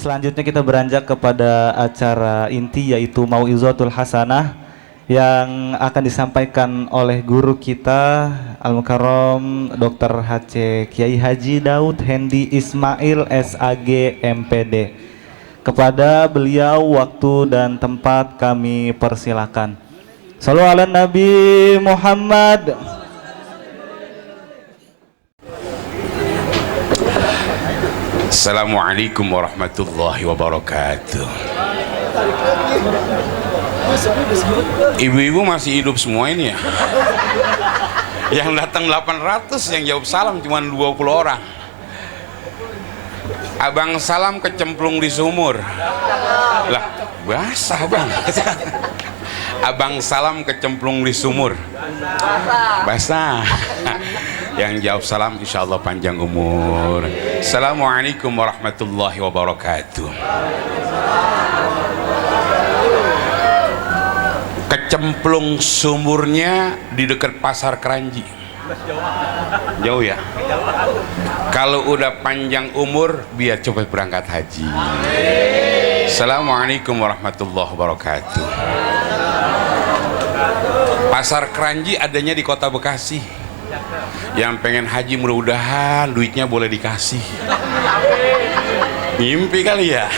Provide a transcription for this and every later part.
Selanjutnya kita beranjak kepada acara inti yaitu Mau'izatul Hasanah yang akan disampaikan oleh guru kita Al-Mukarram Dr. HC Kiai Haji Daud Hendi Ismail SAG MPD. Kepada beliau waktu dan tempat kami persilakan. Shallu ala Nabi Muhammad. Assalamualaikum warahmatullahi wabarakatuh. Ibu-ibu masih hidup semua ini ya? Yang datang 800, yang jawab salam cuma 20 orang. Abang salam kecemplung di sumur. Lah, basah bang. Abang salam kecemplung di sumur. Basah. Yang jawab salam insya Allah panjang umur. Assalamualaikum warahmatullahi wabarakatuh. Kecemplung sumurnya di dekat pasar Keranji. Jauh ya. Kalau udah panjang umur biar cepat berangkat haji. Assalamualaikum warahmatullahi wabarakatuh. Pasar Keranji adanya di Kota Bekasi. Yang pengen haji mudah-mudahan duitnya boleh dikasih. Mimpi kali ya.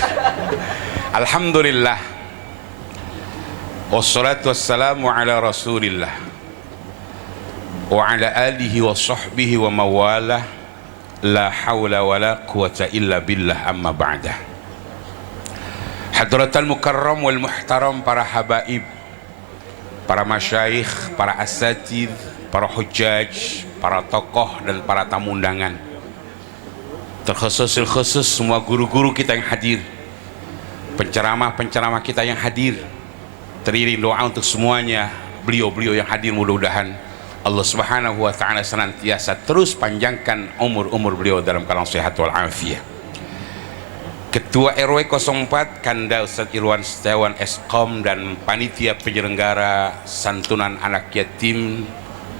Alhamdulillah. Wassalatu wassalamu ala rasulillah wa ala alihi wa sahbihi wa mawalah. La hawla wa la quwata illa billah, amma ba'dah. Hadratal mukarram wal muhtaram, para habaib, para masyayikh, para asatidh, para hujjaj, para tokoh dan para tamu undangan, terkhusus semua guru-guru kita yang hadir, penceramah-penceramah kita yang hadir. Teriring doa untuk semuanya beliau-beliau yang hadir, mudah-mudahan Allah Subhanahu wa taala senantiasa terus panjangkan umur-umur beliau dalam keadaan sehat wal afiyah. Ketua RW 04 Kanda Ustadz Irwan Setiawan Eskom dan panitia penyelenggara santunan anak yatim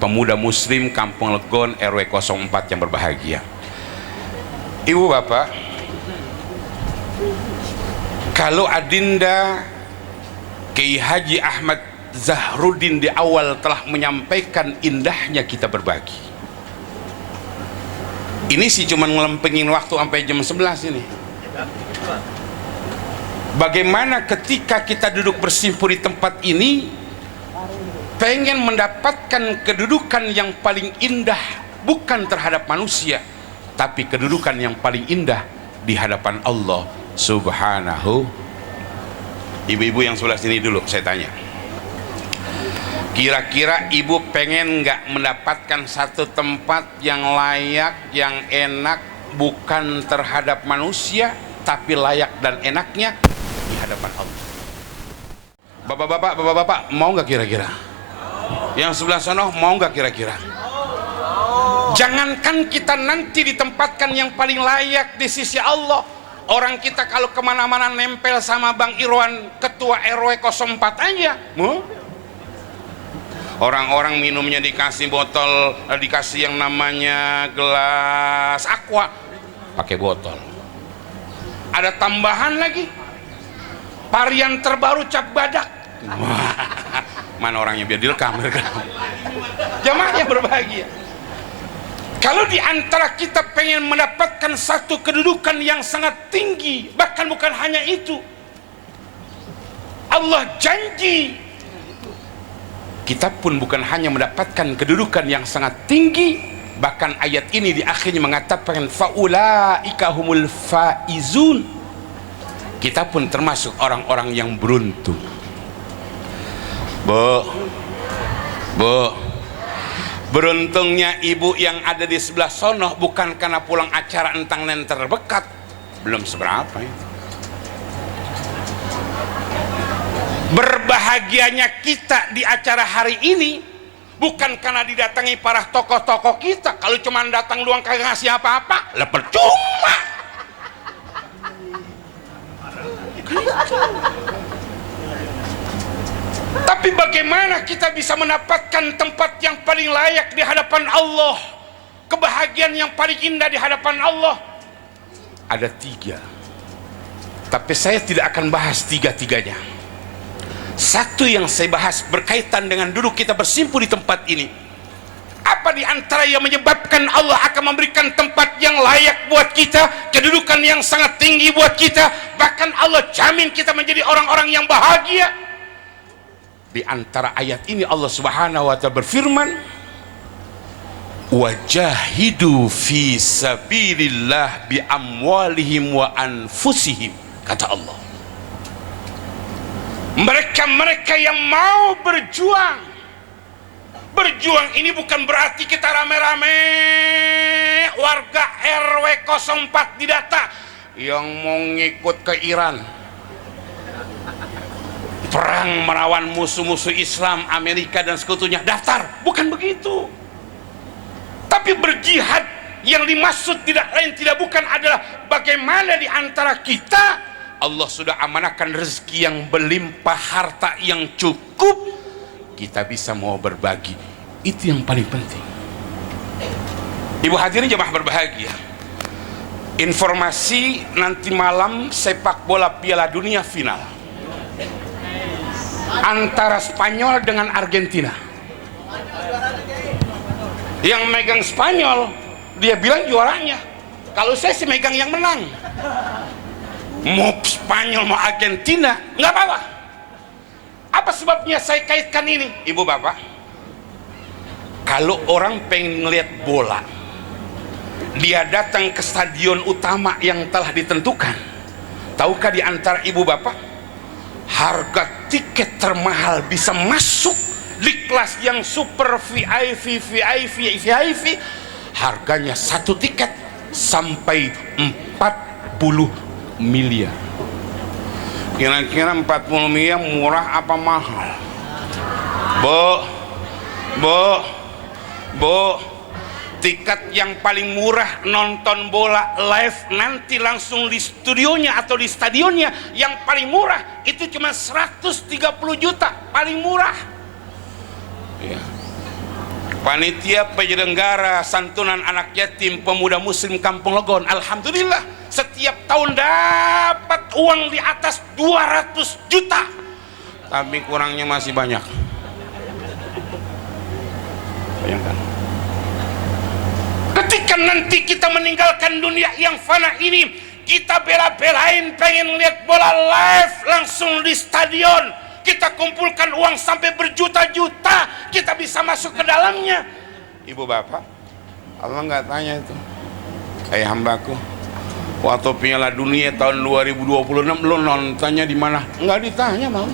pemuda muslim Kampung Legon RW 04 yang berbahagia. Ibu bapak, kalau Adinda Kiai Haji Ahmad Zahruddin di awal telah menyampaikan indahnya kita berbagi, ini sih cuma ngelempengin waktu sampai jam 11 ini. Bagaimana ketika kita duduk bersimpul di tempat ini, pengen mendapatkan kedudukan yang paling indah, bukan terhadap manusia, tapi kedudukan yang paling indah di hadapan Allah Subhanahu. Ibu-ibu yang sebelah sini dulu saya tanya, kira-kira ibu pengen nggak mendapatkan satu tempat yang layak, yang enak, bukan terhadap manusia, tapi layak dan enaknya di hadapan Allah? Bapak-bapak mau nggak kira-kira? Yang sebelah sana mau nggak kira-kira? Jangankan kita nanti ditempatkan yang paling layak di sisi Allah, orang kita kalau kemana-mana nempel sama Bang Irwan ketua RW 04 aja, orang-orang minumnya dikasih botol, dikasih yang namanya gelas aqua, pakai botol. Ada tambahan lagi, varian terbaru cap badak. Mana orangnya biar direkam. Jamaahnya berbahagia. Kalau di antara kita pengen mendapatkan satu kedudukan yang sangat tinggi, bahkan bukan hanya itu, Allah janji kita pun bukan hanya mendapatkan kedudukan yang sangat tinggi, bahkan ayat ini di akhirnya mengatakan faulaika humul faizun, kita pun termasuk orang-orang yang beruntung. Bu, beruntungnya ibu yang ada di sebelah sono bukan karena pulang acara entang dan terbekat, belum seberapa ya. Berbahagianya kita di acara hari ini bukan karena didatangi para tokoh-tokoh kita. Kalau cuma datang doang kagak ngasih apa-apa, lah percuma. Tapi bagaimana kita bisa mendapatkan tempat yang paling layak di hadapan Allah, kebahagiaan yang paling indah di hadapan Allah? Ada tiga. Tapi saya tidak akan bahas tiga-tiganya. Satu yang saya bahas berkaitan dengan duduk kita bersimpu di tempat ini. Apa di antara yang menyebabkan Allah akan memberikan tempat yang layak buat kita, kedudukan yang sangat tinggi buat kita, bahkan Allah jamin kita menjadi orang-orang yang bahagia? Di antara ayat ini Allah Subhanahu wa taala berfirman, wajahidu fi sabilillah bi amwalihim wa anfusihim, kata Allah. Mereka-mereka yang mau berjuang. Berjuang ini bukan berarti kita rame-rame warga RW 04 didata yang mau ngikut ke Iran, perang melawan musuh-musuh Islam, Amerika dan sekutunya, daftar. Bukan begitu. Tapi berjihad yang dimaksud tidak lain tidak bukan adalah bagaimana di antara kita Allah sudah amanahkan rezeki yang berlimpah, harta yang cukup, kita bisa mau berbagi. Itu yang paling penting. Ibu hadirin jemaah berbahagia, informasi nanti malam sepak bola Piala Dunia final antara Spanyol dengan Argentina. Yang megang Spanyol dia bilang juaranya. Kalau saya sih megang yang menang. Mau Spanyol mau Argentina nggak apa-apa. Apa sebabnya saya kaitkan ini, ibu bapak? Kalau orang pengen ngeliat bola, dia datang ke stadion utama yang telah ditentukan. Tahukah di antara ibu bapak, harga tiket termahal bisa masuk di kelas yang super VIP, VIP, harganya satu tiket sampai 40 miliar. Kira-kira 40 miliar murah apa mahal? Bu, tiket yang paling murah nonton bola live nanti langsung di studionya atau di stadionnya, yang paling murah itu cuma 130 juta, paling murah ya. Panitia penyelenggara santunan anak yatim pemuda muslim Kampung Legon, alhamdulillah setiap tahun dapat uang di atas 200 juta, tapi kurangnya masih banyak. Bayangkan, ketika nanti kita meninggalkan dunia yang fana ini, kita bela-belain pengen lihat bola live langsung di stadion, kita kumpulkan uang sampai berjuta-juta, kita bisa masuk ke dalamnya. Ibu bapak, Allah nggak tanya itu, hai hambaku, waktu Piala Dunia tahun 2026 lo nontonnya di mana? Nggak ditanya mau.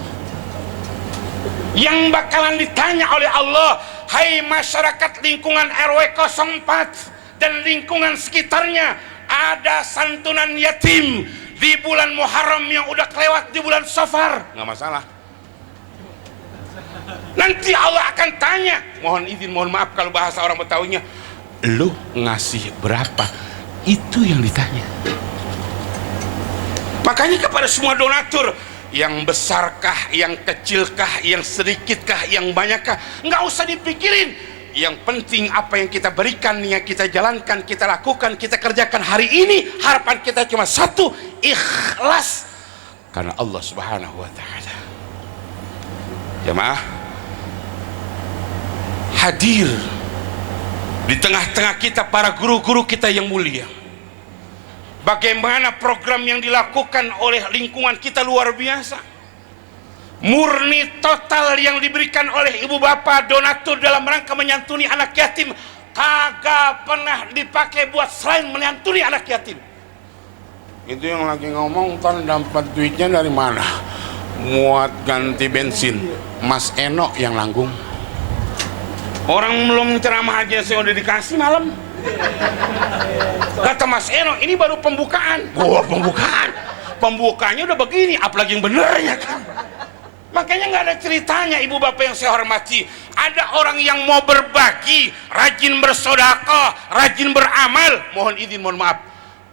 Yang bakalan ditanya oleh Allah, hai masyarakat lingkungan RW 04 dan lingkungan sekitarnya, ada santunan yatim di bulan Muharram yang udah kelewat di bulan Safar, nggak masalah. Nanti Allah akan tanya, mohon izin, mohon maaf kalau bahasa orang Betawinya, lu ngasih berapa? Itu yang ditanya. Makanya kepada semua donatur, yang besarkah, yang kecilkah, yang sedikitkah, yang banyakkah, nggak usah dipikirin. Yang penting apa yang kita berikan, yang kita jalankan, kita lakukan, kita kerjakan hari ini, harapan kita cuma satu, ikhlas karena Allah Subhanahu wa taala. Jemaah hadir di tengah-tengah kita para guru-guru kita yang mulia. Bagaimana program yang dilakukan oleh lingkungan kita luar biasa. Murni total yang diberikan oleh ibu bapak donatur dalam rangka menyantuni anak yatim, kagak pernah dipakai buat selain menyantuni anak yatim. Itu yang lagi ngomong, kan dapat duitnya dari mana? Muat ganti bensin, Mas Eno yang nanggung. Orang belum ceramah aja saya udah dikasih malam. Kata Mas Eno, ini baru pembukaan. Wah, pembukaan. Pembukaannya udah begini, apalagi yang bener ya kan. Makanya nggak ada ceritanya, ibu bapak yang saya hormati. Ada orang yang mau berbagi, rajin bersedekah, rajin beramal. Mohon izin, mohon maaf,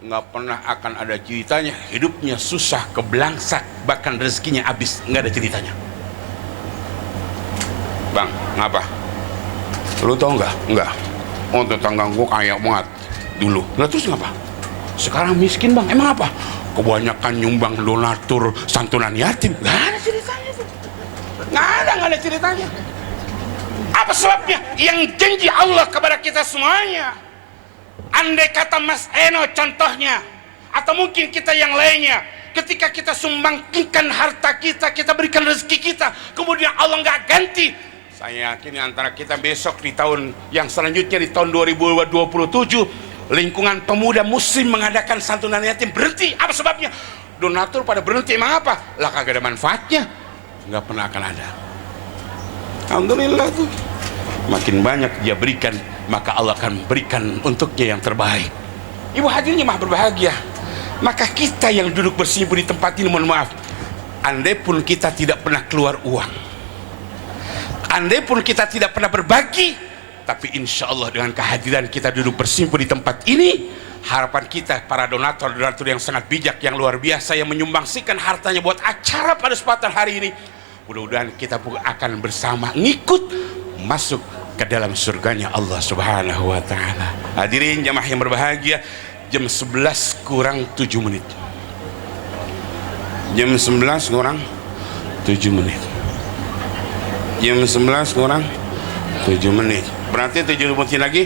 nggak pernah akan ada ceritanya hidupnya susah, kebelangsak, bahkan rezekinya habis. Nggak ada ceritanya. Bang, ngapa? Lu tau nggak? Nggak. Oh, tetangga gua kaya banget dulu. Lah terus ngapa? Sekarang miskin bang. Emang apa? kebanyakan nyumbang donatur santunan yatim. Nggak ada ceritanya tuh. Nggak ada ceritanya. Apa sebabnya? Yang janji Allah kepada kita semuanya. Andai kata Mas Eno contohnya, atau mungkin kita yang lainnya, ketika kita sumbangkan harta kita, kita berikan rezeki kita, kemudian Allah nggak ganti, saya yakin antara kita besok di tahun yang selanjutnya, di tahun 2027, lingkungan pemuda muslim mengadakan santunan yatim berhenti. Apa sebabnya? Donatur pada berhenti. Emang apa? Lah kagak ada manfaatnya, nggak pernah akan ada. Alhamdulillah tuh, makin banyak dia berikan, maka Allah akan berikan untuknya yang terbaik. Ibu hadirnya mah berbahagia. Maka kita yang duduk bersimpu di tempat ini, mohon maaf, andai pun kita tidak pernah keluar uang, andai pun kita tidak pernah berbagi, tapi insya Allah dengan kehadiran kita duduk bersimpu di tempat ini, harapan kita para donatur-donatur yang sangat bijak, yang luar biasa, yang menyumbangsikan hartanya buat acara pada kesempatan hari ini, mudah-mudahan kita akan bersama ngikut masuk ke dalam surganya Allah Subhanahu wa Ta'ala. Hadirin jamaah yang berbahagia, jam 11 kurang 7 menit. Jam 11 kurang 7 menit. Jam 11 kurang 7 menit. Berarti 7 menit lagi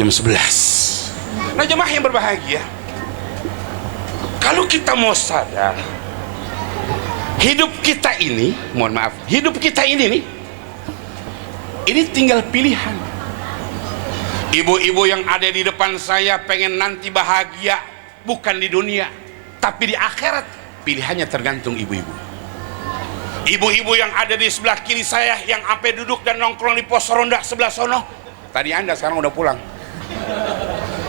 jam 11. Nah jemaah yang berbahagia, kalau kita mau sadar, hidup kita ini, mohon maaf, hidup kita ini tinggal pilihan. Ibu-ibu yang ada di depan saya pengen nanti bahagia, bukan di dunia, tapi di akhirat. Pilihannya tergantung ibu-ibu. Ibu-ibu yang ada di sebelah kiri saya, yang sampai duduk dan nongkrong di pos ronda sebelah sono, tadi Anda sekarang udah pulang.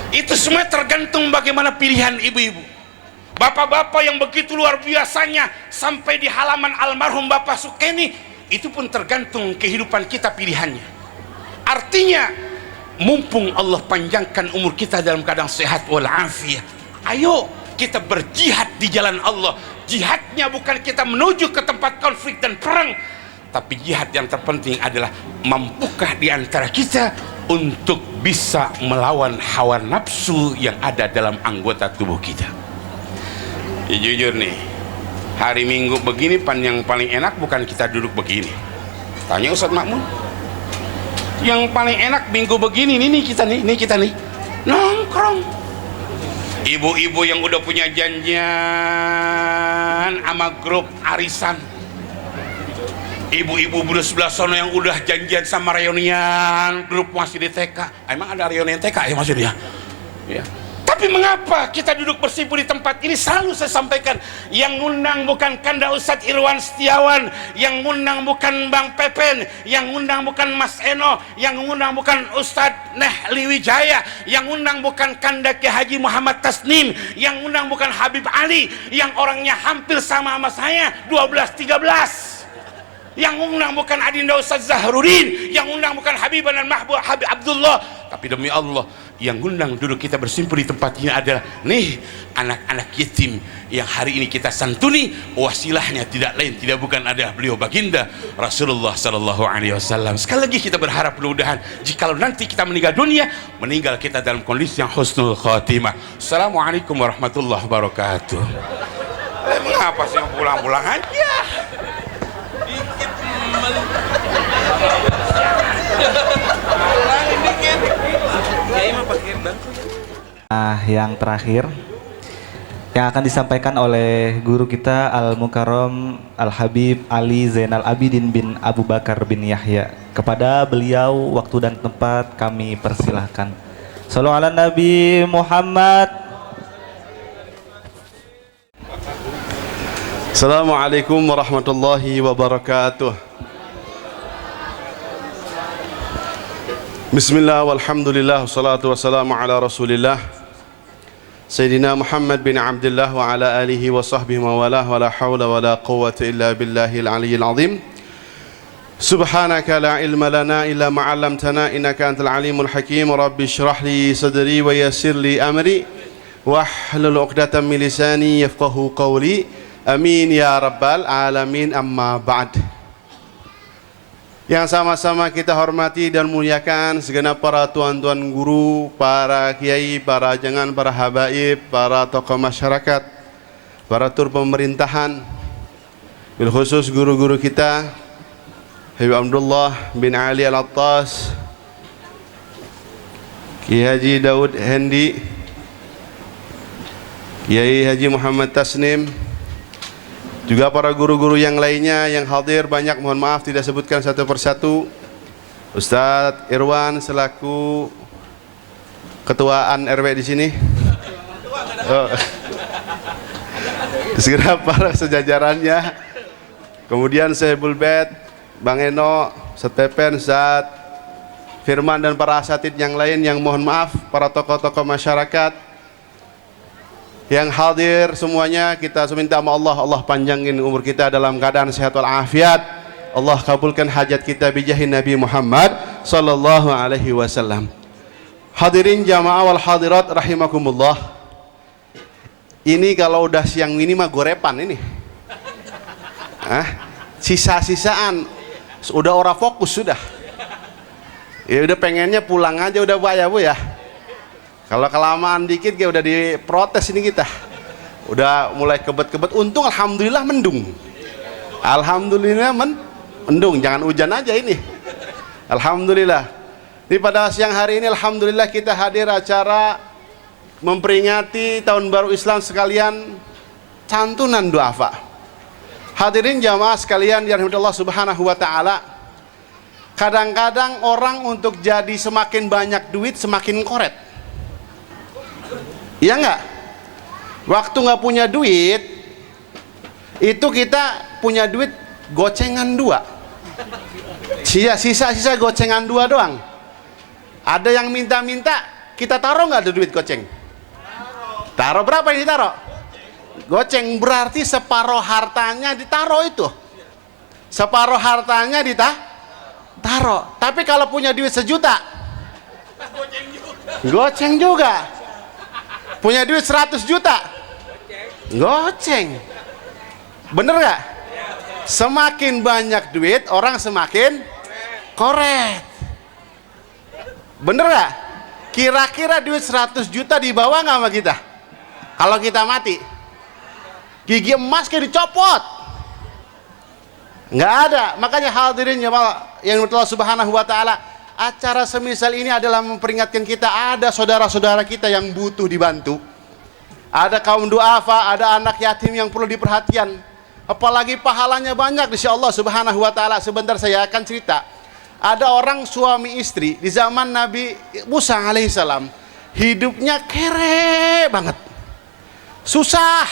Itu semua tergantung bagaimana pilihan ibu-ibu. Bapak-bapak yang begitu luar biasanya, sampai di halaman almarhum Bapak Sukeni, itu pun tergantung kehidupan kita pilihannya. Artinya, mumpung Allah panjangkan umur kita dalam keadaan sehat walafiat, ayo kita berjihad di jalan Allah. Jihadnya bukan kita menuju ke tempat konflik dan perang, tapi jihad yang terpenting adalah mampukah di antara kita untuk bisa melawan hawa nafsu yang ada dalam anggota tubuh kita. Ya, jujur nih, hari Minggu begini yang paling enak bukan kita duduk begini. Tanya Ustadz Makmun. Yang paling enak Minggu begini nih kita nih nongkrong. Ibu-ibu yang udah punya janjian sama grup arisan, ibu-ibu buru sebelah sono yang udah janjian sama reunian grup masih di TK. Emang ada reunian TK ya maksudnya? Ya. Tapi mengapa kita duduk bersimpu di tempat ini? Selalu saya sampaikan, yang ngundang bukan Kanda Ustadz Irwan Setiawan, yang ngundang bukan Bang Pepen, yang ngundang bukan Mas Eno, yang ngundang bukan Ustadz Nehli Wijaya, yang ngundang bukan Kanda Kiai Haji Muhammad Tasnim, yang ngundang bukan Habib Ali, yang orangnya hampir sama saya, 12-13. Yang undang bukan Adinda Ustaz Zahrudin, yang undang bukan Habibah dan Mahbub Habib Abdullah, tapi demi Allah, yang undang duduk kita bersimpu di tempat ini adalah nih anak-anak yatim yang hari ini kita santuni. Wasilahnya tidak lain tidak bukan adalah beliau baginda Rasulullah Sallallahu Alaihi Wasallam. Sekali lagi kita berharap mudah-mudahan jikalau nanti kita meninggal dunia, meninggal kita dalam kondisi yang husnul khatimah. Assalamualaikum warahmatullahi wabarakatuh. Mengapa sih pulang-pulang aja? Nah, yang terakhir yang akan disampaikan oleh guru kita Al-Mukarram Al-Habib Ali Zainal Abidin bin Abu Bakar bin Yahya. Kepada beliau waktu dan tempat kami persilahkan. Shallallahu ala Nabi Muhammad. Assalamualaikum warahmatullahi wabarakatuh. Bismillah walhamdulillah wassalatu wassalamu ala rasulillah Sayyidina Muhammad bin Abdullah wa ala alihi wa sahbihi wa walah wa la hawla wa la quwwata illa billahil aliyyil azim. Subhanaka la ilma lana illa ma 'allamtana innaka antal alimul hakim. Rabbi shrah li sadri wa yassir li amri wahlul 'uqdatam min lisani yafqahu qawli. Amin ya rabbal alamin. Amma ba'd. Yang sama-sama kita hormati dan muliakan segenap para tuan-tuan guru, para kiai, para jangan, para habaib, para tokoh masyarakat, aparatur pemerintahan, bil khusus guru-guru kita, Habib Abdullah bin Ali Al-Attas, Kiai Haji Daud Hendi, Kiai Haji Muhammad Tasnim, juga para guru-guru yang lainnya yang hadir banyak, mohon maaf tidak sebutkan satu persatu. Ustadz Irwan selaku ketuaan RW di sini. Oh. Segera para sejajarannya. Kemudian Sehibul Bed, Bang Eno, Ustadz Pepen, Ustadz Firman dan para asatid yang lain yang mohon maaf, para tokoh-tokoh masyarakat yang hadir semuanya, kita minta sama Allah, Allah panjangin umur kita dalam keadaan sehat walafiat. Allah kabulkan hajat kita bijahi Nabi Muhammad sallallahu alaihi wasallam. Hadirin jamaah wal hadirat rahimakumullah. Ini kalau udah siang ini mah gorepan ini. Sisa-sisaan udah ora fokus sudah. Ya udah pengennya pulang aja udah Bu ya Bu ya. Kalau kelamaan dikit ya udah diprotes ini kita. Udah mulai kebet-kebet. Untung alhamdulillah mendung. Alhamdulillah mendung, jangan hujan aja ini. Alhamdulillah. Di pada siang hari ini alhamdulillah kita hadir acara memperingati tahun baru Islam sekalian santunan duafa. Hadirin jamaah sekalian yang dirahmati Allah Subhanahu wa taala. Kadang-kadang orang untuk jadi semakin banyak duit semakin koret. Iya enggak? Waktu nggak punya duit itu kita punya duit gocengan 2. Sisa gocengan 2 doang. Ada yang minta-minta, kita taruh nggak ada duit goceng? Taruh berapa yang ditaruh? Goceng, berarti separuh hartanya ditaruh itu. Separuh hartanya taruh. Tapi kalau punya duit 1 juta, goceng juga. Punya duit 100 juta, goceng. Bener gak? Semakin banyak duit, orang semakin koret. Bener gak? Kira-kira duit 100 juta dibawa gak sama kita? Kalau kita mati, gigi emas kayak dicopot. Nggak ada. Makanya hadirin yang Allah Subhanahu wa taala, acara semisal ini adalah memperingatkan kita ada saudara-saudara kita yang butuh dibantu. Ada kaum duafa, ada anak yatim yang perlu diperhatikan. Apalagi pahalanya banyak di sisi Allah Subhanahu wa taala. Sebentar saya akan cerita. Ada orang suami istri di zaman Nabi Musa alaihissalam, hidupnya kere banget. Susah.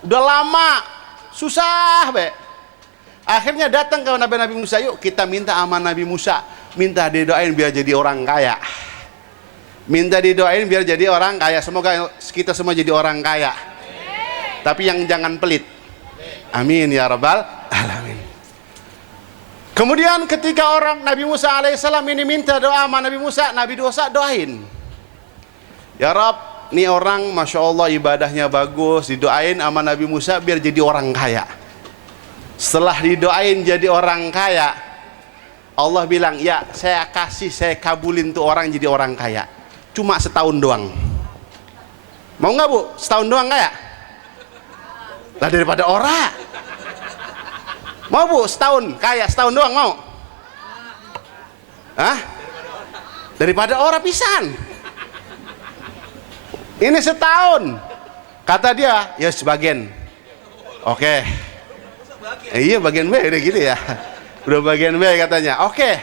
Udah lama susah be. Akhirnya datang ke Nabi Musa, yuk kita minta sama Nabi Musa, minta didoain biar jadi orang kaya. Minta didoain biar jadi orang kaya. Semoga kita semua jadi orang kaya. Tapi yang jangan pelit. Amin ya rabbal alamin. Kemudian ketika orang Nabi Musa alaihissalam ini minta doa sama Nabi Musa doain. Ya Rabb, ini orang Masya Allah ibadahnya bagus, didoain sama Nabi Musa biar jadi orang kaya. Setelah didoain jadi orang kaya, Allah bilang, ya saya kabulin tuh orang jadi orang kaya. Cuma setahun doang. Mau nggak Bu? Setahun doang kaya? Lah daripada ora. Mau Bu setahun kaya, setahun doang mau? Hah? Daripada ora pisan. Ini setahun. Kata dia, ya sebagian. Oke. Iya bagian B udah gitu ya. Udah bagian B katanya. Oke.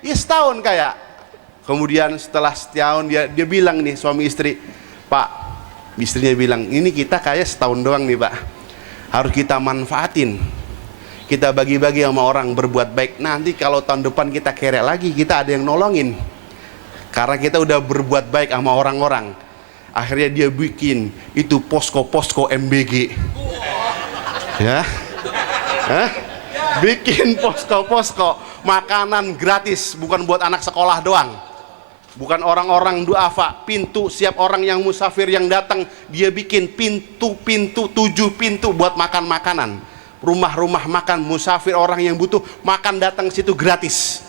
Ya setahun kayak. Kemudian setelah setahun dia bilang nih suami istri, Pak, istrinya bilang, ini kita kayak setahun doang nih Pak. Harus kita manfaatin. Kita bagi-bagi sama orang berbuat baik. Nanti kalau tahun depan kita kere lagi, kita ada yang nolongin. Karena kita udah berbuat baik sama orang-orang. Akhirnya dia bikin itu posko-posko MBG. Ya. Hah? Bikin posko-posko makanan gratis, bukan buat anak sekolah doang. Bukan orang-orang duafa, pintu siap orang yang musafir yang datang, dia bikin pintu-pintu 7 pintu buat makan makanan. Rumah-rumah makan musafir orang yang butuh makan datang situ gratis.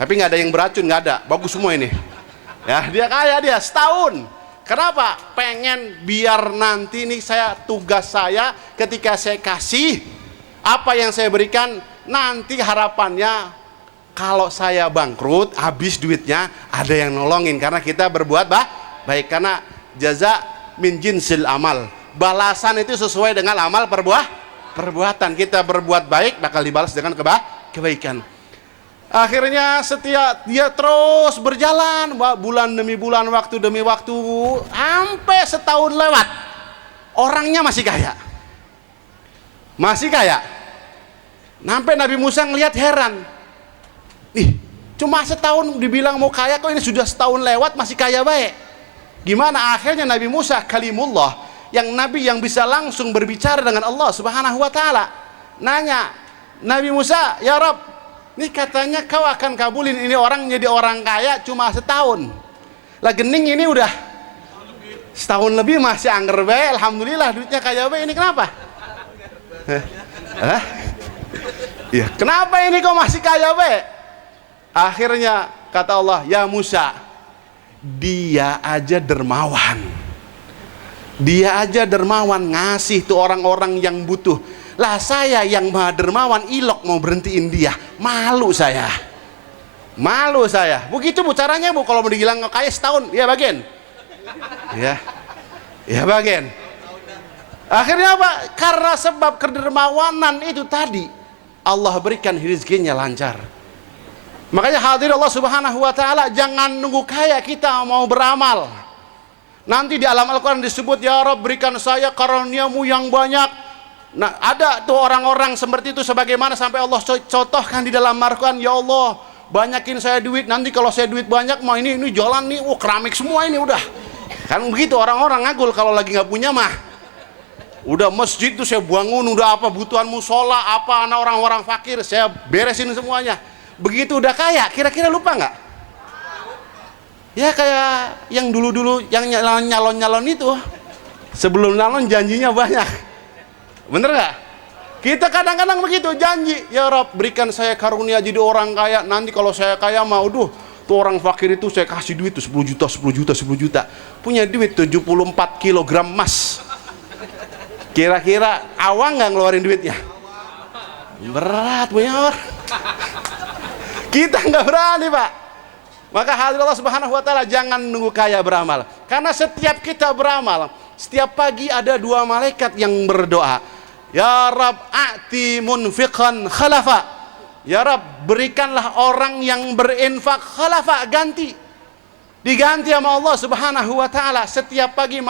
Tapi nggak ada yang beracun, nggak ada. Bagus semua ini. Ya, dia kaya dia setahun. Kenapa? Pengen biar nanti nih tugas saya ketika saya kasih apa yang saya berikan, nanti harapannya kalau saya bangkrut, habis duitnya, ada yang nolongin karena kita berbuat baik. Karena jaza min jinsil amal. Balasan itu sesuai dengan amal perbuatan. Kita berbuat baik bakal dibalas dengan kebaikan. Akhirnya setiap dia terus berjalan bulan demi bulan, waktu demi waktu, sampai setahun lewat. Orangnya masih kaya. Sampai Nabi Musa ngelihat heran. Ih, cuma setahun dibilang mau kaya, kok ini sudah setahun lewat masih kaya baik. Gimana? Akhirnya Nabi Musa kalimullah, yang nabi yang bisa langsung berbicara dengan Allah Subhanahu wa taala, nanya, Nabi Musa, ya Rabb, ini katanya kau akan kabulin ini orang jadi orang kaya cuma setahun. Lah gening ini udah setahun lebih masih angger bae, alhamdulillah duitnya kaya bae, ini kenapa? Ya, kenapa ini kok masih kaya bae? Akhirnya kata Allah, ya Musa, dia aja dermawan. Dia aja dermawan, ngasih tuh orang-orang yang butuh. Lah saya yang maha dermawan ilok mau berhentiin dia, malu saya. Begitu bu caranya bu, kalau mau dibilang kaya setahun, ya bagian. Ya bagian. Akhirnya apa? Karena sebab kedermawanan itu tadi, Allah berikan rezekinya lancar. Makanya hadir Allah Subhanahu wa taala, jangan nunggu kaya kita mau beramal. Nanti di alam Al-Quran disebut, ya Rabb berikan saya karunia-Mu yang banyak. Nah, ada tuh orang-orang seperti itu, sebagaimana sampai Allah contohkan di dalam Al-Quran, ya Allah banyakin saya duit, nanti kalau saya duit banyak mah ini jalan nih, keramik semua ini udah. Kan begitu orang-orang ngagul kalau lagi nggak punya mah. Udah masjid tuh saya bangun, udah apa butuhan musola, apa anak orang-orang fakir saya beresin semuanya. Begitu udah kaya, kira-kira lupa nggak? Ya kayak yang dulu-dulu yang nyalon-nyalon itu, sebelum nyalon janjinya banyak. Bener gak? Kita kadang-kadang begitu, janji, ya Rabb berikan saya karunia jadi orang kaya, nanti kalau saya kaya mau tuh orang fakir itu saya kasih duit tuh 10 juta. Punya duit 74 kilogram emas. Kira-kira awang gak ngeluarin duitnya? Berat punya orang. Kita gak berani pak. Maka hadir Allah Subhanahu wa taala, jangan nunggu kaya beramal. Karena setiap kita beramal, setiap pagi ada 2 malaikat yang berdoa, ya Rabb a'ti munfiqan khalafa. Ya Rabb berikanlah orang yang berinfak khalafa, ganti. Diganti sama Allah Subhanahu wa taala. Setiap pagi 2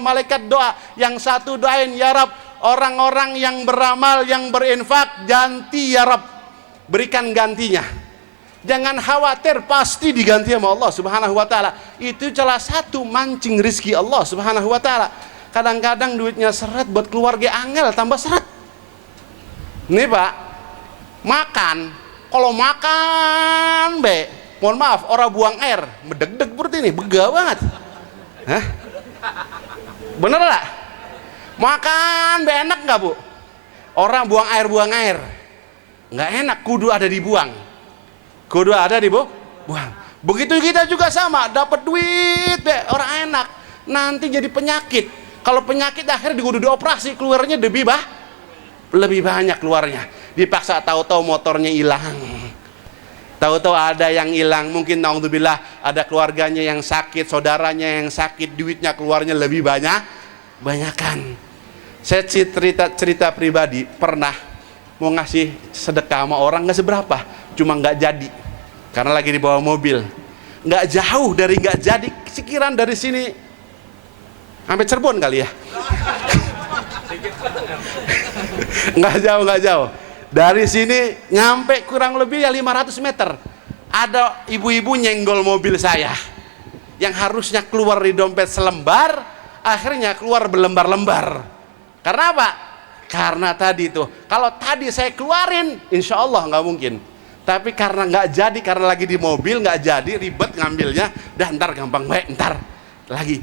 malaikat doa. Yang satu doain, ya Rabb orang-orang yang beramal yang berinfak ganti ya Rabb. Berikan gantinya. Jangan khawatir, pasti diganti sama Allah Subhanahu wa taala. Itu salah satu mancing rizki Allah Subhanahu wa taala. Kadang-kadang duitnya seret buat keluarga angel tambah seret. Nih Pak, makan. Kalau makan mohon maaf, orang buang air, medeg-deg seperti ini, bega banget. Hah? Bener gak? Makan enak gak bu? Orang buang air. Nggak enak, kudu ada dibuang. Buang. Begitu kita juga sama, dapat duit orang enak, nanti jadi penyakit. Kalau penyakit akhirnya kudu dioperasi, keluarnya lebih banyak keluarnya. Dipaksa, tahu-tahu motornya hilang. Tahu-tahu ada yang hilang, mungkin naudzubillah ada keluarganya yang sakit, saudaranya yang sakit, duitnya keluarnya lebih banyakan. Saya cerita pribadi, pernah mau ngasih sedekah sama orang nggak seberapa, cuma nggak jadi karena lagi dibawa mobil, nggak jauh dari nggak jadi, sekiran dari sini sampai Cirebon kali ya. nggak jauh dari sini, nyampe kurang lebih ya 500 meter ada ibu-ibu nyenggol mobil saya yang harusnya keluar di dompet selembar, akhirnya keluar berlembar-lembar. Karena apa? Karena tadi tuh, kalau tadi saya keluarin insya Allah nggak mungkin, tapi karena nggak jadi, karena lagi di mobil nggak jadi, ribet ngambilnya, dah ntar gampang baik, ntar lagi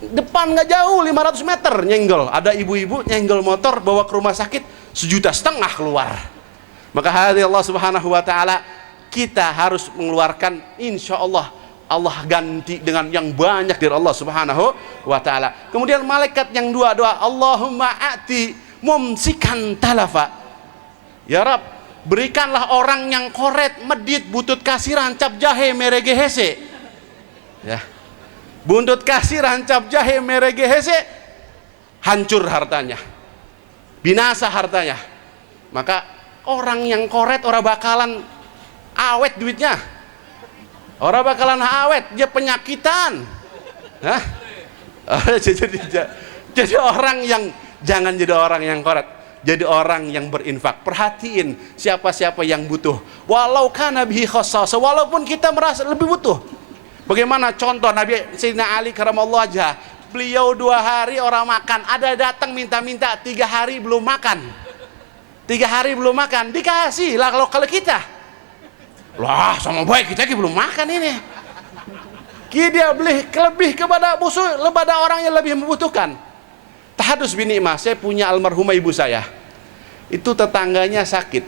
depan nggak jauh 500 meter nyenggol, ada ibu-ibu nyenggol motor bawa ke rumah sakit 1,5 juta keluar. Maka hadir Allah Subhanahu wa taala, kita harus mengeluarkan insya Allah Allah ganti dengan yang banyak dari Allah Subhanahu wa taala. Kemudian malaikat yang doa, Allahumma a'ti mumsikan talafa. Ya Rab, berikanlah orang yang koret, medit, butut kasir, rancap jahe, merege hese. Ya. Buntut kasir, rancap jahe, merege hese, hancur hartanya. Binasa hartanya. Maka orang yang koret orang bakalan awet duitnya. Orang bakalan awet, dia penyakitan. Hah? Jadi orang yang jangan jadi orang yang koret, jadi orang yang berinfak. Perhatiin siapa-siapa yang butuh. Walau kana bihi khassasa, walaupun kita merasa lebih butuh. Bagaimana contoh Nabi Sayyidina Ali karamallahu wajhah, beliau 2 hari orang makan, ada datang minta-minta 3 hari belum makan. 3 hari belum makan, dikasih lah. Kalau kita, lah sama baik kita belum makan ini. Dia beli lebih kepada musuh, kepada orang yang lebih membutuhkan. Tahadus bin Ni'mah, saya punya almarhumah ibu saya. Itu tetangganya sakit.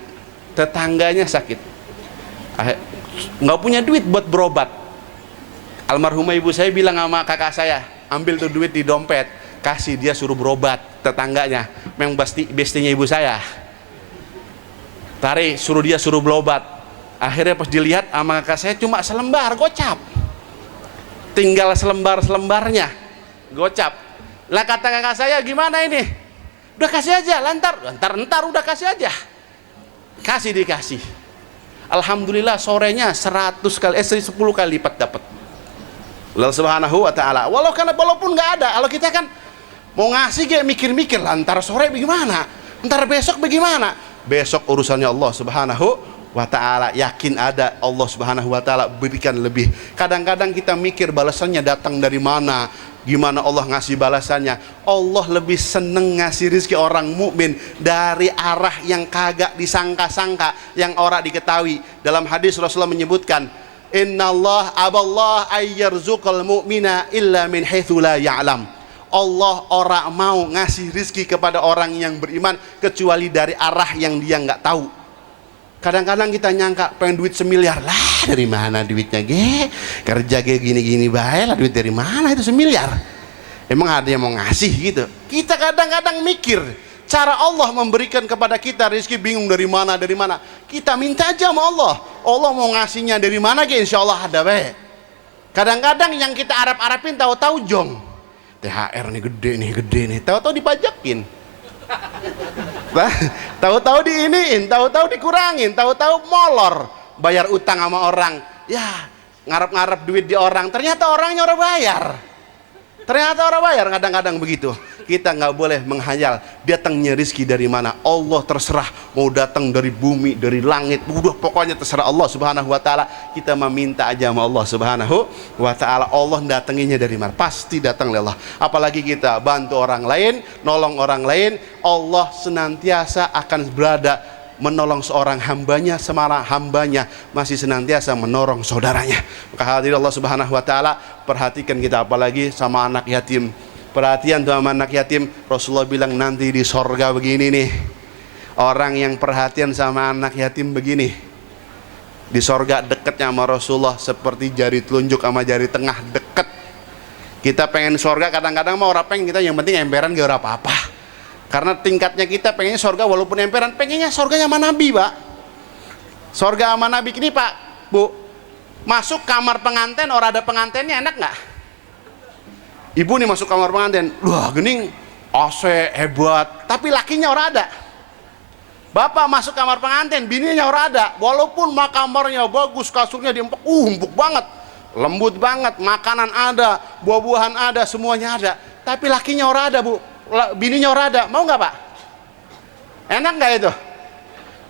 Nggak punya duit buat berobat. Almarhumah ibu saya bilang sama kakak saya, ambil tuh duit di dompet, kasih dia suruh berobat tetangganya. Memang bestinya ibu saya. Tarik, suruh berobat. Akhirnya pas dilihat sama kakak saya cuma selembar gocap. Tinggal selembar-selembarnya gocap. Lah kata kakak saya, gimana ini? Udah kasih aja, lantar udah kasih aja. Dikasih. Alhamdulillah sorenya 10 kali lipat dapat. Allah Subhanahu wa taala. Walaupun nggak ada, kalau kita kan mau ngasih kayak mikir-mikir, lantar sore bagaimana? Ntar besok bagaimana? Besok urusannya Allah Subhanahu wa ta'ala. Yakin ada Allah Subhanahu wa ta'ala berikan lebih. Kadang-kadang kita mikir balasannya datang dari mana, gimana Allah ngasih balasannya. Allah lebih seneng ngasih rezeki orang mukmin dari arah yang kagak disangka-sangka, yang ora diketahui. Dalam hadis Rasulullah menyebutkan, Innallaha aballah ayyarzuqal mu'mina illa min haitsu la ya'lam. Allah ora mau ngasih rizki kepada orang yang beriman kecuali dari arah yang dia nggak tahu. Kadang-kadang kita nyangka pengen duit 1 miliar, lah dari mana duitnya kerja gini-gini baik lah, duit dari mana itu 1 miliar? Emang ada yang mau ngasih gitu? Kita kadang-kadang mikir cara Allah memberikan kepada kita rezeki, bingung dari mana. Kita minta aja sama Allah mau ngasihnya dari mana, insya Allah ada baik. Kadang-kadang yang kita harap-harapin tahu-tahu jong, THR nih gede nih, tahu-tahu dipajakin. Tahu-tahu diiniin, tahu-tahu dikurangin, tahu-tahu molor, bayar utang sama orang. Ya, ngarep-ngarep duit di orang, ternyata orangnya orang bayar. Kadang-kadang begitu. Kita nggak boleh menghayal datangnya rizki dari mana. Allah terserah, mau datang dari bumi, dari langit, udah pokoknya terserah Allah Subhanahu wa ta'ala. Kita meminta aja sama Allah Subhanahu wa ta'ala. Allah datanginya dari mana? Pasti datang oleh Allah. Apalagi kita bantu orang lain, nolong orang lain, Allah senantiasa akan berada menolong seorang hambanya, semara hambanya masih senantiasa menolong saudaranya. Maka hadirin Allah Subhanahu wa ta'ala, perhatikan kita apalagi sama anak yatim. Perhatian tuh sama anak yatim. Rasulullah bilang nanti di sorga begini nih, orang yang perhatian sama anak yatim begini, di sorga deketnya sama Rasulullah seperti jari telunjuk sama jari tengah, deket. Kita pengen sorga, kadang-kadang mau orang pengen kita yang penting emperan gak apa-apa, karena tingkatnya kita pengennya sorga walaupun emperan, pengennya sorganya sama Nabi pak. Sorga sama Nabi ini pak bu, masuk kamar pengantin, orang ada pengantinnya enak nggak? Ibu nih masuk kamar pengantin, wah gening, AC hebat, tapi lakinya orang ada. Bapak masuk kamar pengantin, bininya orang ada, walaupun kamarnya bagus, kasurnya diempuk, empuk banget, lembut banget, makanan ada, buah-buahan ada, semuanya ada, tapi lakinya orang ada bu, bininya orang ada, mau nggak pak? Enak nggak itu?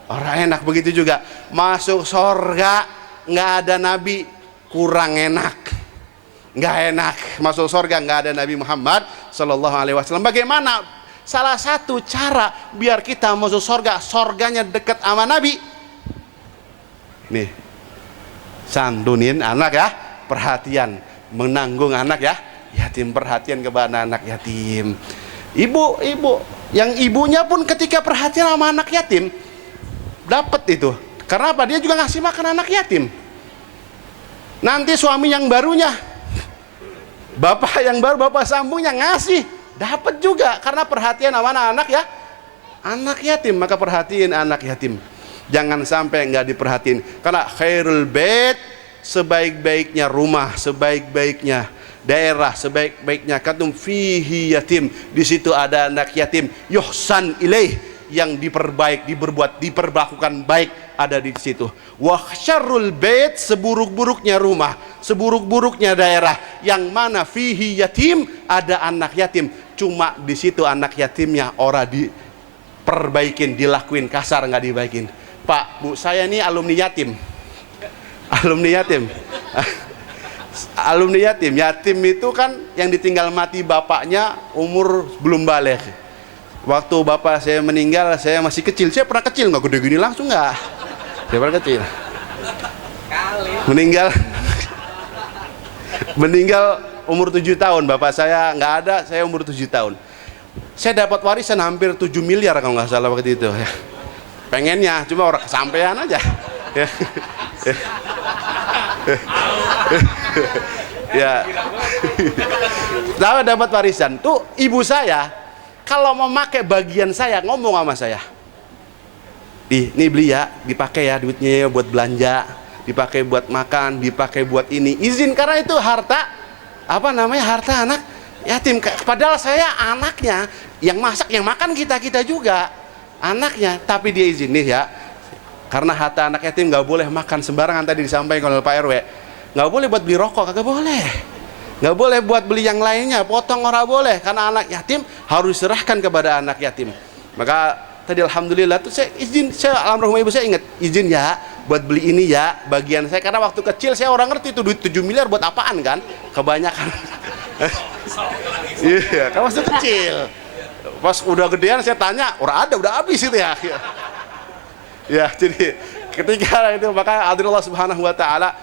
Orang enak. Begitu juga masuk sorga nggak ada Nabi, kurang enak. Nggak enak masuk surga nggak ada Nabi Muhammad Sallallahu Alaihi Wasallam. Bagaimana salah satu cara biar kita masuk surga, surganya dekat sama Nabi? Nih, santunin anak ya, perhatian menanggung anak ya, yatim, perhatian kepada anak yatim. Ibu yang ibunya pun ketika perhatian sama anak yatim dapat itu. Karena apa? Dia juga ngasih makan anak yatim. Nanti suami yang barunya, bapak yang baru, bapak sambungnya ngasih, dapat juga karena perhatian sama anak ya, anak yatim. Maka perhatiin anak yatim, jangan sampai nggak diperhatiin. Karena khairul bait, sebaik-baiknya rumah, sebaik-baiknya daerah, sebaik-baiknya katum fihi yatim, di situ ada anak yatim, yuhsan ilaih, yang diperbaik, diperlakukan baik, ada di situ. Wa syarrul bait, seburuk-buruknya rumah, seburuk-buruknya daerah yang mana fihi yatim, ada anak yatim, cuma di situ anak yatimnya ora diperbaikin, dilakuin kasar, nggak dibaikin. Pak, Bu, saya ini alumni yatim. Alumni yatim. Alumni yatim. Yatim itu kan yang ditinggal mati bapaknya umur belum balik. Waktu bapak saya meninggal, saya masih kecil. Saya pernah kecil, nggak gede gini langsung nggak. Saya pernah kecil. Meninggal umur 7 tahun. Bapak saya nggak ada, saya umur 7 tahun. Saya dapat warisan hampir 7 miliar kalau nggak salah waktu itu. Ya. Pengennya, cuma orang kesampean aja. Ya. Ya. Saya dapat warisan. Tuh ibu saya kalau mau pakai bagian saya ngomong sama saya, ini beli ya, dipakai ya duitnya ya buat belanja, dipakai buat makan, dipakai buat ini, izin, karena itu harta harta anak yatim. Padahal saya anaknya, yang masak yang makan kita juga anaknya, tapi dia izin nih ya, karena harta anak yatim nggak boleh makan sembarangan, tadi disampaikan oleh Pak RW, nggak boleh buat beli rokok, kagak boleh. Nggak boleh buat beli yang lainnya, potong orang boleh, karena anak yatim harus diserahkan kepada anak yatim. Maka tadi alhamdulillah tuh saya izin, saya almarhum ibu saya ingat, izin ya buat beli ini ya bagian saya, karena waktu kecil saya orang ngerti tuh duit 7 miliar buat apaan kan, kebanyakan. Iya, kan waktu kecil. Pas udah gedean saya tanya, udah habis itu ya. Ya, jadi ketika itu maka Allah Subhanahu wa taala,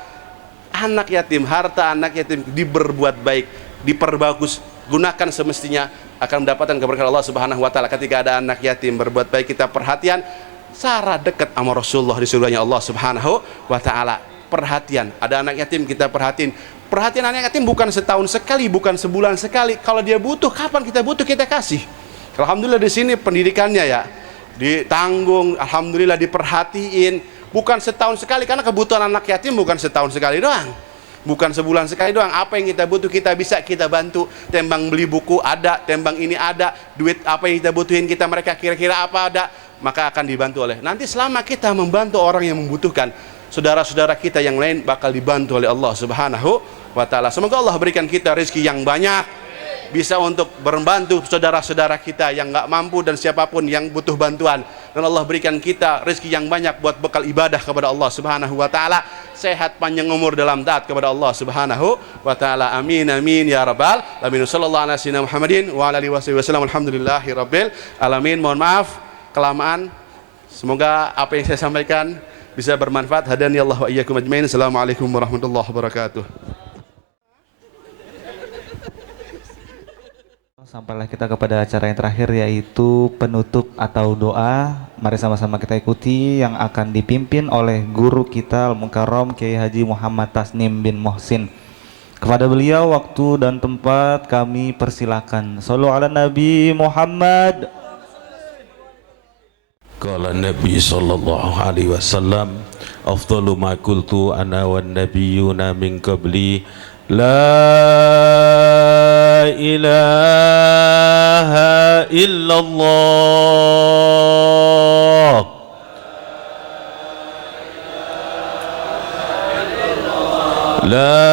anak yatim, harta anak yatim diberbuat baik, diperbagus, gunakan semestinya, akan mendapatkan keberkahan Allah Subhanahu wa taala. Ketika ada anak yatim berbuat baik, kita perhatian, cara dekat sama Rasulullah di surganya Allah Subhanahu wa taala. Perhatian, ada anak yatim kita perhatiin. Perhatian anak yatim bukan setahun sekali, bukan sebulan sekali. Kalau dia butuh, kapan kita butuh kita kasih. Alhamdulillah di sini pendidikannya ya ditanggung, alhamdulillah diperhatiin. Bukan setahun sekali, karena kebutuhan anak yatim bukan setahun sekali doang, bukan sebulan sekali doang. Apa yang kita butuh kita bisa kita bantu. Tembang beli buku ada, tembang ini ada, duit apa yang kita butuhin kita, mereka kira-kira apa ada, maka akan dibantu oleh. Nanti selama kita membantu orang yang membutuhkan, saudara-saudara kita yang lain bakal dibantu oleh Allah Subhanahu wa taala. Semoga Allah berikan kita rezeki yang banyak, bisa untuk membantu saudara-saudara kita yang nggak mampu dan siapapun yang butuh bantuan, dan Allah berikan kita rezeki yang banyak buat bekal ibadah kepada Allah Subhanahu wa taala, sehat panjang umur dalam taat kepada Allah Subhanahu wa taala. Amin amin ya rabbal alamin. Sallallahu alaihi wasallam Muhammadin wa ala alihi wasallam. Alhamdulillahi rabbil alamin. Mohon maaf kelamaan. Semoga apa yang saya sampaikan bisa bermanfaat. Hadani Allah wa iyyakum ajmain. Assalamualaikum warahmatullahi wabarakatuh. Sampailah kita kepada acara yang terakhir, yaitu penutup atau doa. Mari sama-sama kita ikuti, yang akan dipimpin oleh guru kita Al-Mukarram Kiai Haji Muhammad Tasnim bin Muhsin. Kepada beliau waktu dan tempat kami persilakan. Shallu ala Nabi Muhammad. Qala Nabi sallallahu alaihi wasallam, afdalu ma qultu ana wan nabiyyuna min qabli, la ilaha illallah. La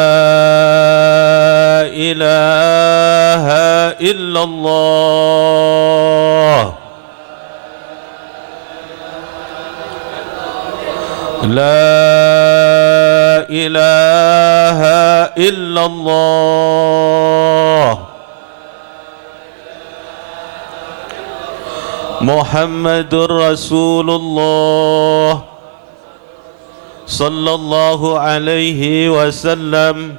ilaha illallah. La ilaha illallah. Muhammadur Rasulullah sallallahu alaihi wasallam.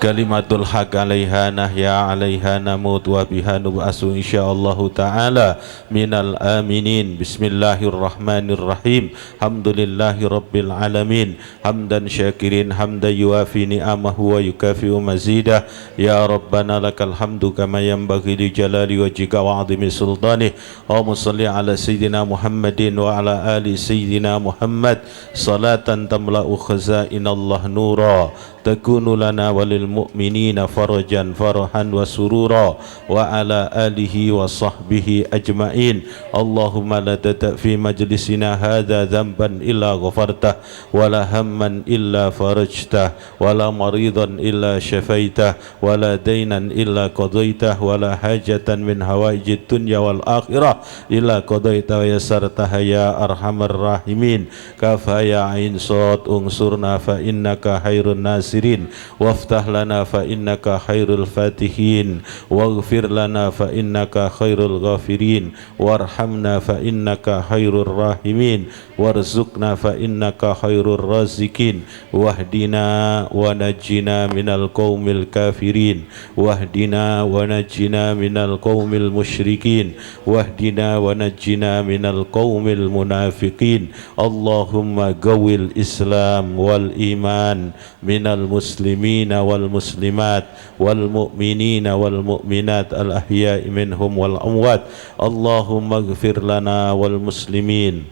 kalimatul haq 'alaiha nahya 'alaiha namut wa biha nub'asu insyaallah taala minal aminin. Bismillahirrahmanirrahim. Hamdulillahi rabbil alamin hamdan syakirin hamdan yuafi ni'amahu wa yukafi'u mazidah. Ya rabbana lakal hamdu kama yanbaghi li jalali wajhika wa 'azimi sultanih. Allahumma shalli ala sayyidina Muhammadin wa ala ali sayyidina Muhammad salatan tamla'u khazainallah nura takunu lana walil mu'minina farajan farahan wa surura wa ala alihi wa sahbihi ajma'in. Allahumma la tada' fi majlisina hadha dhanban illa ghafartah wa la hamman illa farajtah wa la maridan illa syafaitah wa la daynan illa qadaitah wa la hajatan min hawaijid dunya wal akhirah illa qadaitah wa yasartaha ya arhamar rahimin. Kafa ya ain sad unsurna fa innaka khairun nasirin waftah lana fa innaka khairul fatihin waghfir lana fa innaka khairul ghafirin warhamna fa innaka khairur rahimin warzuqna fa innaka khairur razikin wahdina wa najjina minal qaumil kafirin wahdina wa najjina minal qaumil musyrikin wahdina wa najjina minal qaumil munafiqin. Allahumma gawil Islam wal iman minal muslimina wal muslimat wal mu'minina wal mu'minat al ahya'i minhum wal amwat. Allahumma ighfir lana wal muslimin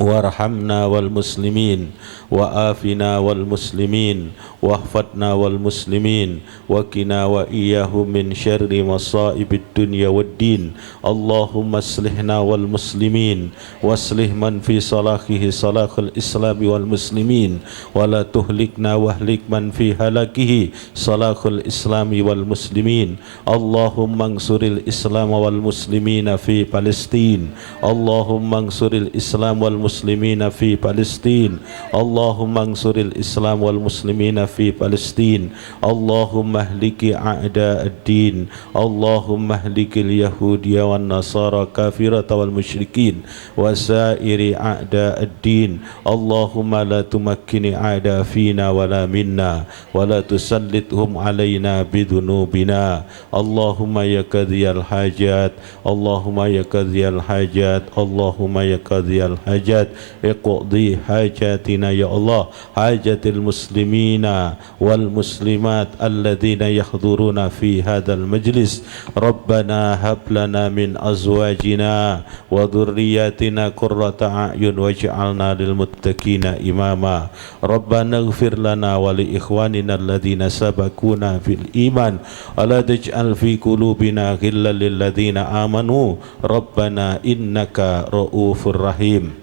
warhamna wal muslimin wa afina wal muslimin wahfadna wal muslimin wa qina wa iyyahum min syarri masaibid dunya waddin. Allahumma aslihna wal muslimin waslih man fi salahihi salahul islami wal muslimin wa la tuhlikna wahlik man fi halakihi salahul islami wal muslimin. Allahumma ansuril islam wal muslimina fi Palestin. Allahumma ansuril islam wal muslimina fi Palestin. Allahumma ansuril islam wal muslimina fi Palestin. Allahumma ahliki a'da ad-din. Allahumma ahlikil yahudiyya wan nasara kafirata wal musyrikin wa sairi a'da ad-din. Allahumma la tumakkini a'da fina wala minna wa la tusallithum alaina bidunubina. Allahumma ya qadhiyal hajat. Allahumma ya qadhiyal hajat. Allahumma ya qadhiyal hajat. Iqdi hajatina ya Allah, hajatil muslimina wal muslimat alladhina yahduruna fi hadzal majlis. Rabbana hab lana min azwajina wa dhurriyyatina qurrata a'yun waj'alna lil muttaqina imama. Rabbana ighfir lana wa li ikhwanina alladhina sabaquna fil iman wa la taj'al fi qulubina ghillan lil ladzina amanu rabbana innaka ra'ufur rahim.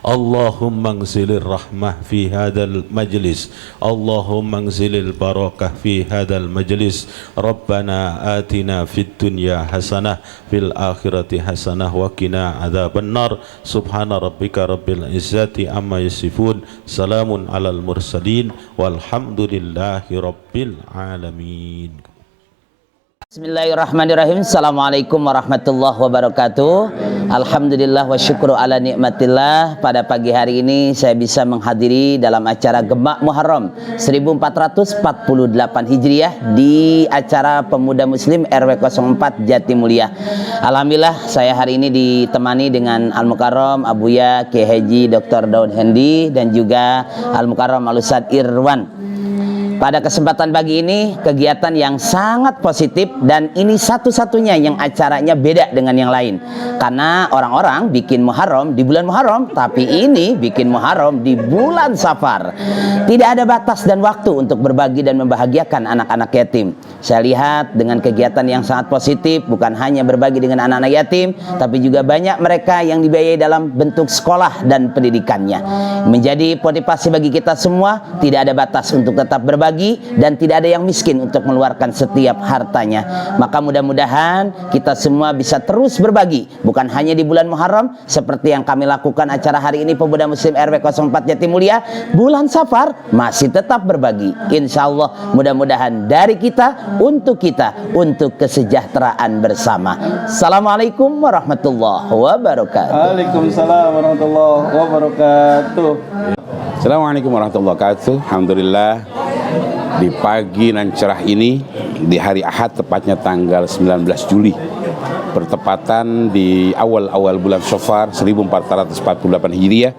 Allahumma anzilir rahmah fi hadal majlis. Allahumma anzilil barakah fi hadal majlis. Rabbana atina fid dunya hasanah fil akhirati hasanah wa qina adzaban nar. Subhana rabbika rabbil izzati amma yasifun. Salamun alal mursalin walhamdulillahi rabbil alamin. Bismillahirrahmanirrahim. Assalamualaikum warahmatullahi wabarakatuh. Alhamdulillah wa syukru ala nikmatillah. Pada pagi hari ini saya bisa menghadiri dalam acara Gemak Muharram 1448 Hijriah di acara Pemuda Muslim RW 04 Jatimulya. Alhamdulillah saya hari ini ditemani dengan Al-Mukarram Abuya Kiai Haji Dr. Daud Hendi dan juga Al-Mukarram Al-Ustadz Irwan. Pada kesempatan pagi ini kegiatan yang sangat positif dan ini satu-satunya yang acaranya beda dengan yang lain. Karena orang-orang bikin Muharram di bulan Muharram, tapi ini bikin Muharram di bulan Safar. Tidak ada batas dan waktu untuk berbagi dan membahagiakan anak-anak yatim. Saya lihat dengan kegiatan yang sangat positif, bukan hanya berbagi dengan anak-anak yatim, tapi juga banyak mereka yang dibiayai dalam bentuk sekolah dan pendidikannya. Menjadi motivasi bagi kita semua, tidak ada batas untuk tetap berbagi dan tidak ada yang miskin untuk mengeluarkan setiap hartanya. Maka mudah-mudahan kita semua bisa terus berbagi, bukan hanya di bulan Muharram seperti yang kami lakukan acara hari ini Pemuda Muslim RW 04 Jatimulya. Bulan Safar masih tetap berbagi. Insya Allah mudah-mudahan dari kita untuk kesejahteraan bersama. Assalamualaikum warahmatullahi wabarakatuh. Waalaikumsalam warahmatullahi wabarakatuh. Assalamualaikum warahmatullahi wabarakatuh. Alhamdulillah di pagi nan cerah ini, di hari Ahad tepatnya tanggal 19 Juli, bertepatan di awal-awal bulan Safar 1448 Hijriah,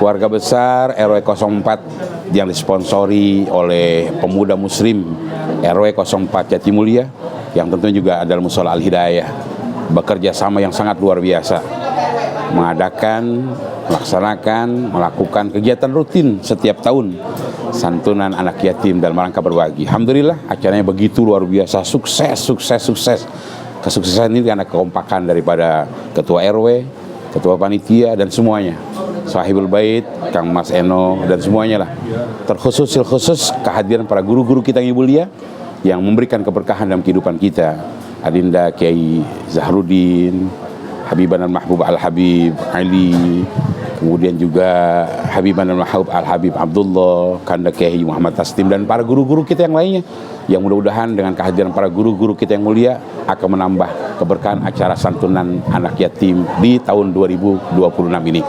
keluarga besar RW 04 yang disponsori oleh pemuda muslim RW 04 Jatimulya, yang tentunya juga adalah Mushola Al-Hidayah, bekerja sama yang sangat luar biasa, melakukan kegiatan rutin setiap tahun, santunan anak yatim dalam rangka berbagi. Alhamdulillah acaranya begitu luar biasa, sukses. Kesuksesan ini karena kekompakan daripada ketua RW, ketua panitia dan semuanya, Sahibul Bait, Kang Mas Eno dan semuanya lah. Terkhusus kehadiran para guru-guru kita yang mulia yang memberikan keberkahan dalam kehidupan kita. Adinda Kiai Zahruddin, Habiban Al-Mahbub Al-Habib Ali, kemudian juga Habiban Al-Mahbub Al-Habib Abdullah, Kanda Kiai Muhammad Taslim, dan para guru-guru kita yang lainnya, yang mudah-mudahan dengan kehadiran para guru-guru kita yang mulia akan menambah keberkahan acara santunan anak yatim di tahun 2026 ini.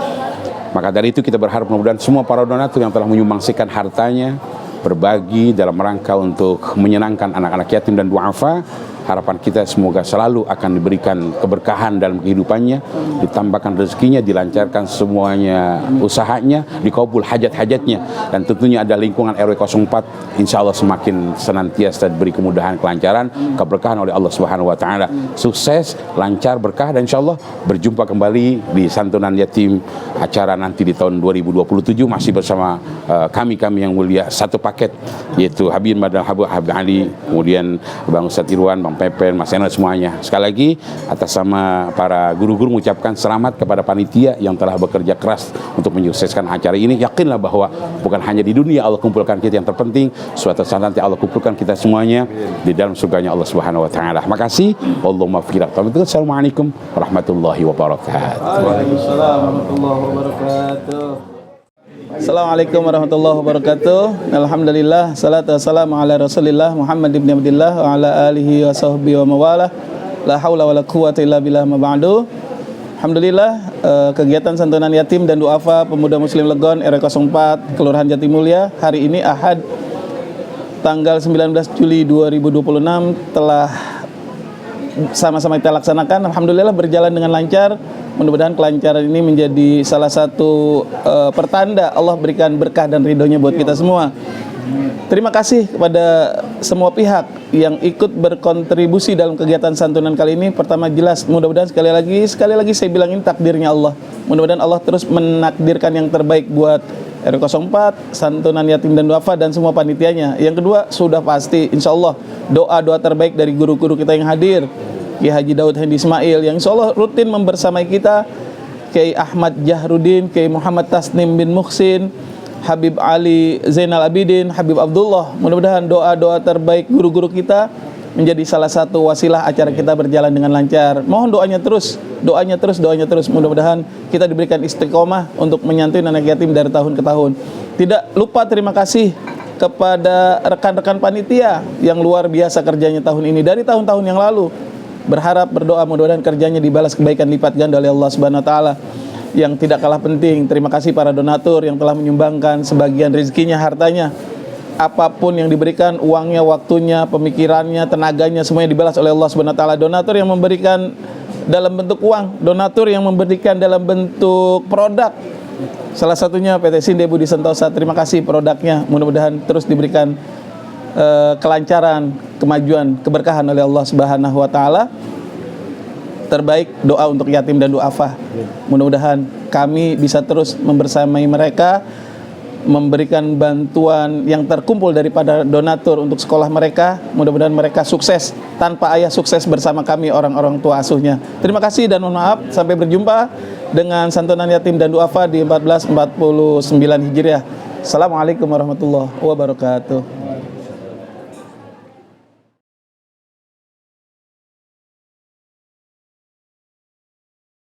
Maka dari itu kita berharap mudah-mudahan semua para donatur yang telah menyumbangsikan hartanya berbagi dalam rangka untuk menyenangkan anak-anak yatim dan duafa, harapan kita semoga selalu akan diberikan keberkahan dalam kehidupannya, ditambahkan rezekinya, dilancarkan semuanya usahanya, dikabul hajat-hajatnya, dan tentunya ada lingkungan RW 04 insya Allah semakin senantiasa diberi kemudahan, kelancaran, keberkahan oleh Allah Subhanahu wa Ta'ala. Sukses, lancar, berkah, dan insya Allah berjumpa kembali di santunan yatim acara nanti di tahun 2027 masih bersama kami yang mulia, satu paket, yaitu Habib Madal Habib Ali, kemudian Bang Ustadz Irwan, Bang Pepen, Mas Eno, semuanya. Sekali lagi atas nama para guru-guru mengucapkan selamat kepada panitia yang telah bekerja keras untuk menyukseskan acara ini. Yakinlah bahwa bukan hanya di dunia Allah kumpulkan kita, yang terpenting suatu saat nanti Allah kumpulkan kita semuanya di dalam surganya Allah Subhanahu wa Ta'ala. Makasih. Allahumma fiqh. Assalamualaikum warahmatullahi wabarakatuh. Waalaikumsalam warahmatullahi wabarakatuh. Assalamualaikum warahmatullahi wabarakatuh. Alhamdulillah, salatu wassalamu ala Rasulillah Muhammad ibn Abdillah wa ala alihi wa sahbihi wa mawalah. La haula wala quwwata illa billah, ma ba'du. Alhamdulillah, kegiatan santunan yatim dan duafa pemuda muslim Legon RW 04 Kelurahan Jatimulya hari ini Ahad tanggal 19 Juli 2026 telah sama-sama kita laksanakan. Alhamdulillah berjalan dengan lancar. Mudah-mudahan kelancaran ini menjadi salah satu pertanda Allah berikan berkah dan ridhonya buat kita semua. Terima kasih kepada semua pihak yang ikut berkontribusi dalam kegiatan santunan kali ini. Pertama jelas, mudah-mudahan sekali lagi saya bilang ini takdirnya Allah. Mudah-mudahan Allah terus menakdirkan yang terbaik buat RW 04, santunan yatim dan duafa dan semua panitianya. Yang kedua, sudah pasti insya Allah doa-doa terbaik dari guru-guru kita yang hadir, Kiai Haji Daud Hendi Ismail yang insya Allah rutin membersamai kita, Kiai Ahmad Jahruddin, Kiai Muhammad Tasnim bin Muhsin, Habib Ali Zainal Abidin, Habib Abdullah. Mudah-mudahan doa-doa terbaik guru-guru kita menjadi salah satu wasilah acara kita berjalan dengan lancar. Mohon doanya terus. Mudah-mudahan kita diberikan istiqomah untuk menyantuni anak yatim dari tahun ke tahun. Tidak lupa terima kasih kepada rekan-rekan panitia yang luar biasa kerjanya tahun ini dari tahun-tahun yang lalu. Berharap, berdoa mudah-mudahan kerjanya dibalas kebaikan lipat ganda oleh Allah Subhanahu wa Ta'ala. Yang tidak kalah penting, terima kasih para donatur yang telah menyumbangkan sebagian rezekinya, hartanya, apapun yang diberikan, uangnya, waktunya, pemikirannya, tenaganya, semuanya dibalas oleh Allah Subhanahu wa Ta'ala. Donatur yang memberikan dalam bentuk uang, donatur yang memberikan dalam bentuk produk, salah satunya PT Sinde Budi Sentosa. Terima kasih produknya, mudah-mudahan terus diberikan kelancaran, kemajuan, keberkahan oleh Allah Subhanahu wa Ta'ala. Terbaik doa untuk yatim dan duafa. Mudah-mudahan kami bisa terus membersamai mereka, memberikan bantuan yang terkumpul daripada donatur untuk sekolah mereka. Mudah-mudahan mereka sukses tanpa ayah, sukses bersama kami orang-orang tua asuhnya. Terima kasih dan mohon maaf. Sampai berjumpa dengan santunan yatim dan duafa di 1449 Hijriah. Assalamualaikum warahmatullahi wabarakatuh.